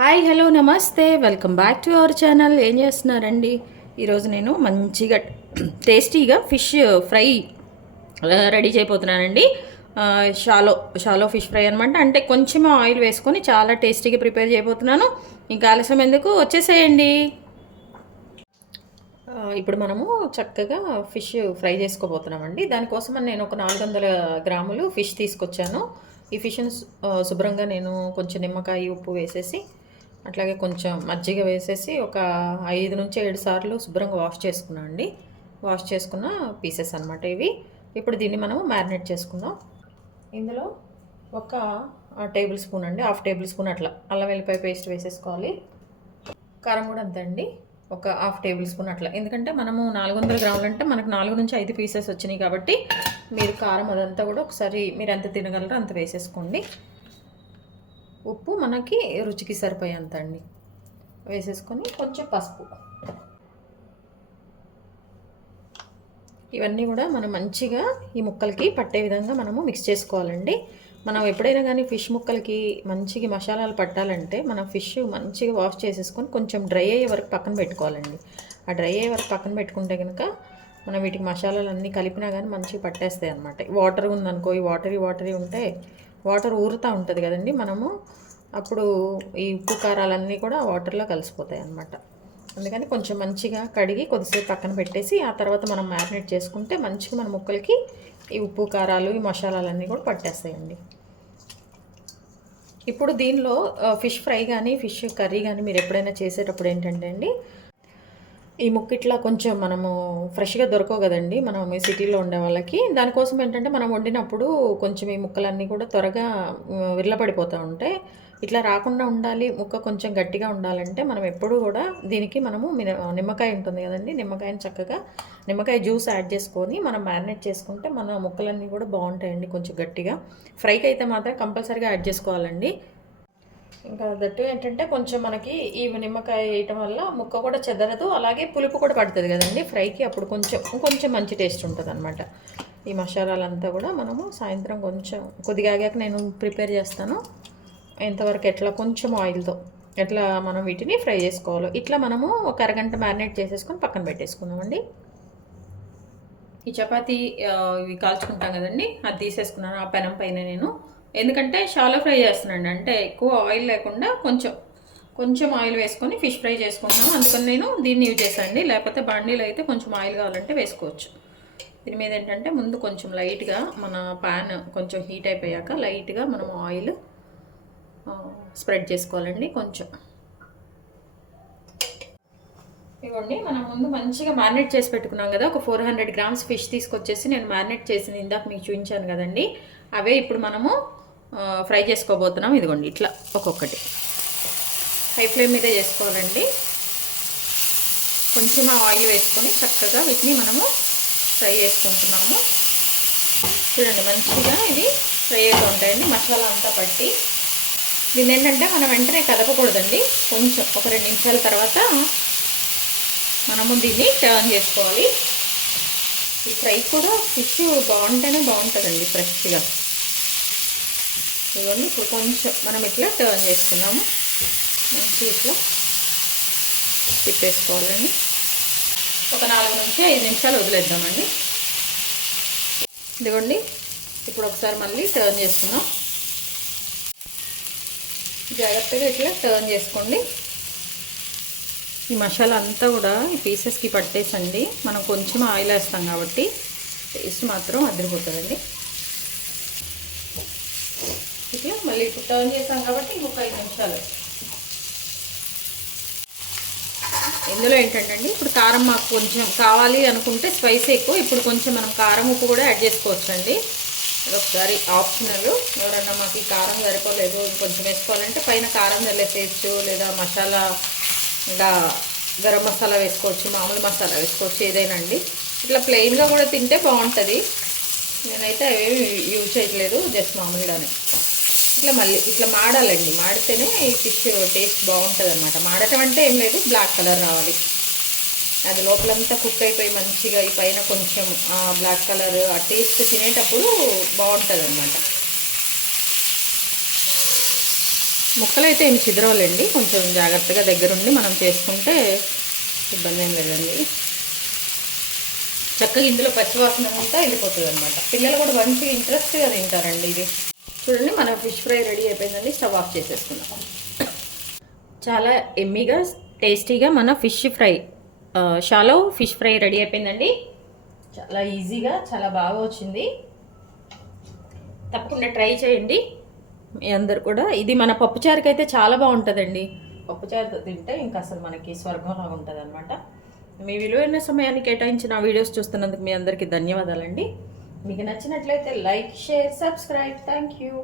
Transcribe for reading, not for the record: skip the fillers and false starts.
Hi hello నమస్తే welcome back to our channel. ఏం చేస్తున్నారండి? ఈరోజు నేను మంచిగా టేస్టీగా ఫిష్ ఫ్రై రెడీ చేయబోతున్నానండి. షాలో షాలో ఫిష్ ఫ్రై అనమాట. అంటే కొంచెం ఆయిల్ వేసుకొని చాలా టేస్టీగా ప్రిపేర్ చేయబోతున్నాను. ఇంకా ఆలస్యం ఎందుకు, వచ్చేసేయండి. ఇప్పుడు మనము చక్కగా ఫిష్ ఫ్రై చేసుకోబోతున్నామండి. దానికోసం నేను ఒక 400 గ్రాములు ఫిష్ తీసుకొచ్చాను. ఈ ఫిష్ని శుభ్రంగా నేను కొంచెం నిమ్మకాయ ఉప్పు వేసేసి అట్లాగే కొంచెం మజ్జిగ వేసేసి ఒక 5 నుంచి 7 సార్లు శుభ్రంగా వాష్ చేసుకున్నాను అండి. వాష్ చేసుకున్న పీసెస్ అనమాట ఇవి. ఇప్పుడు దీన్ని మనం మ్యారినేట్ చేసుకుందాం. ఇందులో ఒక టేబుల్ స్పూన్ అండి, హాఫ్ టేబుల్ స్పూన్ అట్లా అల్లం వెల్లిపాయ పేస్ట్ వేసేసుకోవాలి. కారం కూడా అంతే అండి, ఒక హాఫ్ టేబుల్ స్పూన్ అట్లా. ఎందుకంటే మనము 400 గ్రాములు అంటే మనకు 4 నుంచి 5 పీసెస్ వచ్చినాయి కాబట్టి మీరు కారం అదంతా కూడా ఒకసారి మీరు ఎంత తినగలరో అంత వేసేసుకోండి. ఉప్పు మనకి రుచికి సరిపోయేంత అండి వేసేసుకొని కొంచెం పసుపు. ఇవన్నీ కూడా మనం మంచిగా ఈ ముక్కలకి పట్టే విధంగా మనము మిక్స్ చేసుకోవాలండి. మనం ఎప్పుడైనా కానీ ఫిష్ ముక్కలకి మంచిగా మసాలాలు పట్టాలంటే మనం ఫిష్ మంచిగా వాష్ చేసేసుకొని కొంచెం డ్రై అయ్యే వరకు పక్కన పెట్టుకోవాలండి. ఆ డ్రై అయ్యే వరకు పక్కన పెట్టుకుంటే కనుక మనం వీటికి మసాలాలు అన్నీ కలిపినా కానీ మంచిగా పట్టేస్తాయి అన్నమాట. వాటర్ ఉందనుకో, ఈ వాటరీ ఉంటే వాటర్ ఊరుతూ ఉంటుంది కదండి, మనము అప్పుడు ఈ ఉప్పు కారాలన్నీ కూడా వాటర్లో కలిసిపోతాయి అన్నమాట. అందుకని కొంచెం మంచిగా కడిగి కొద్దిసేపు పక్కన పెట్టేసి ఆ తర్వాత మనం మ్యారినేట్ చేసుకుంటే మంచిగా మన ముక్కలకి ఈ ఉప్పు కారాలు ఈ మసాలాలన్నీ కూడా పట్టేస్తాయండి. ఇప్పుడు దీనిలో ఫిష్ ఫ్రై కానీ ఫిష్ కర్రీ కానీ మీరు ఎప్పుడైనా చేసేటప్పుడు ఏంటంటే అండి, ఈ ముక్క ఇట్లా కొంచెం మనము ఫ్రెష్గా దొరకవు కదండి మనం సిటీలో ఉండే వాళ్ళకి. దానికోసం ఏంటంటే మనం వండినప్పుడు కొంచెం ఈ ముక్కలన్నీ కూడా త్వరగా విరలపడిపోతూ ఉంటాయి. ఇట్లా రాకుండా ఉండాలి, ముక్క కొంచెం గట్టిగా ఉండాలంటే మనం ఎప్పుడు కూడా దీనికి మనము నిమ్మకాయ ఉంటుంది కదండి, నిమ్మకాయ జ్యూస్ యాడ్ చేసుకొని మనం మ్యారినేట్ చేసుకుంటే మన ముక్కలన్నీ కూడా బాగుంటాయండి. కొంచెం గట్టిగా ఫ్రైకి అయితే మాత్రం కంపల్సరీగా యాడ్ చేసుకోవాలండి. ఇంకా దట్టు ఏంటంటే కొంచెం మనకి ఈ నిమ్మకాయ వేయటం వల్ల ముక్క కూడా చెదరదు, అలాగే పులుపు కూడా పడుతుంది కదండి ఫ్రైకి. అప్పుడు కొంచెం మంచి టేస్ట్ ఉంటుంది అనమాట. ఈ మసాలాలంతా కూడా మనము సాయంత్రం కొంచెం కొద్దిగా ఆగాక నేను ప్రిపేర్ చేస్తాను. ఎంతవరకు ఎట్లా కొంచెం ఆయిల్తో ఎట్లా మనం వీటిని ఫ్రై చేసుకోవాలో ఇట్లా మనము ఒక అరగంట మ్యారినేట్ చేసేసుకొని పక్కన పెట్టేసుకుందామండి. ఈ చపాతీ ఇవి కాల్చుకుంటాం కదండి, అది తీసేసుకున్నాను ఆ పెనం పైన నేను. ఎందుకంటే షాలో ఫ్రై చేస్తున్నాను, అంటే ఎక్కువ ఆయిల్ లేకుండా కొంచెం ఆయిల్ వేసుకొని ఫిష్ ఫ్రై చేసుకుంటున్నాను. అందుకని నేను దీన్ని యూజ్ చేశానండి. లేకపోతే బాండీలో అయితే కొంచెం ఆయిల్ కావాలంటే వేసుకోవచ్చు. దీని మీద ఏంటంటే ముందు కొంచెం లైట్గా మన ప్యాన్ కొంచెం హీట్ అయిపోయాక లైట్గా మనం ఆయిల్ స్ప్రెడ్ చేసుకోవాలండి కొంచెం. ఇవ్వండి, మనం ముందు మంచిగా మ్యారినేట్ చేసి పెట్టుకున్నాం కదా, ఒక 400 గ్రామ్స్ ఫిష్ తీసుకొచ్చేసి నేను మ్యారినేట్ చేసింది ఇందాక మీకు చూపించాను కదండి, అవే ఇప్పుడు మనము ఫ్రై చేసుకోబోతున్నాం. ఇదిగోండి ఇట్లా ఒక్కొక్కటి హై ఫ్లేమ్ మీదే చేసుకోవాలండి. కొంచెం ఆయిల్ వేసుకొని చక్కగా వీటిని మనము ఫ్రై చేసుకుంటున్నాము. చూడండి మంచిగా ఇది ఫ్రై అవుతూ ఉంటాయండి, మసాలా అంతా పట్టి. దీన్ని ఏంటంటే మనం వెంటనే కదపకూడదండి, కొంచెం ఒక 2 నిమిషాల తర్వాత మనము దీన్ని టర్న్ చేసుకోవాలి. ఈ ఫ్రై కూడా ఫిష్ బాగుంటేనే బాగుంటుందండి ఫ్రెష్గా. ఇవన్నీ ఇప్పుడు కొంచెం మనం ఇట్లా టర్న్ చేసుకున్నాము, మంచి ఇట్లా తిప్పేసుకోవాలండి. ఒక 4 నుంచి 5 నిమిషాలు వదిలేద్దామండి. ఇదిగోండి ఇప్పుడు ఒకసారి మళ్ళీ టర్న్ చేసుకుందాం. జాగ్రత్తగా ఇట్లా టర్న్ చేసుకోండి. ఈ మసాలా అంతా కూడా ఈ పీసెస్కి పట్టేసండి. మనం కొంచెం ఆయిల్ వేస్తాం కాబట్టి టేస్ట్ మాత్రం అదిరిపోతుందండి. ఇట్లా మళ్ళీ ఇప్పుడు టర్న్ చేస్తాం కాబట్టి ఇంకొక 5 నిమిషాలు. ఇందులో ఏంటంటే అండి, ఇప్పుడు కారం మాకు కొంచెం కావాలి అనుకుంటే స్పైసీ ఎక్కువ, ఇప్పుడు కొంచెం మనం కారం ఉప్పు కూడా యాడ్ చేసుకోవచ్చు అండి. ఒకసారి ఆప్షనల్. ఎవరన్నా మాకు ఈ కారం సరిపోలేదు కొంచెం వేసుకోవాలంటే పైన కారం చల్లేసేయచ్చు, లేదా మసాలా ఇంకా గరం మసాలా వేసుకోవచ్చు, మామూలు మసాలా వేసుకోవచ్చు, ఏదైనా అండి. ఇట్లా ప్లెయిన్గా కూడా తింటే బాగుంటుంది. నేనైతే అవేమి యూజ్ చేయట్లేదు, జస్ట్ మామూలుగానే. ఇట్లా మళ్ళీ ఇట్లా మాడాలండి, మాడితేనే ఈ ఫిష్ టేస్ట్ బాగుంటుంది అనమాట. మాడటం అంటే ఏం లేదు, బ్లాక్ కలర్ రావాలి. అది లోపలంతా కుక్ అయిపోయి మంచిగా ఈ పైన కొంచెం బ్లాక్ కలర్ ఆ టేస్ట్ తినేటప్పుడు బాగుంటుంది అనమాట. ముక్కలు అయితే ఏమి చిదరవలేండి, కొంచెం జాగ్రత్తగా దగ్గరుండి మనం చేసుకుంటే ఇబ్బంది ఏం లేదండి. చక్కగా ఇందులో పచ్చివాసన అంతా వెళ్ళిపోతుంది అనమాట. పిల్లలు కూడా మంచి ఇంట్రెస్ట్గా తింటారండి ఇది. చూడండి మన ఫిష్ ఫ్రై రెడీ అయిపోయిందండి. స్టవ్ ఆఫ్ చేసేసుకున్నాం. చాలా ఎమ్మీగా టేస్టీగా మన fish fry shallow fish fry ready అయిపోయిందండి. చాలా ఈజీగా చాలా బాగా వచ్చింది. తప్పకుండా ట్రై చేయండి మీ అందరు కూడా. ఇది మన పప్పుచారుకి అయితే చాలా బాగుంటుందండి. పప్పుచారుతో తింటే ఇంకా అసలు మనకి స్వర్గంలాగా ఉంటుంది అనమాట. మీ విలువైన సమయాన్ని కేటాయించిన వీడియోస్ చూస్తున్నందుకు మీ అందరికీ ధన్యవాదాలండి. మీకు నచ్చినట్లయితే like, share, subscribe. Thank you.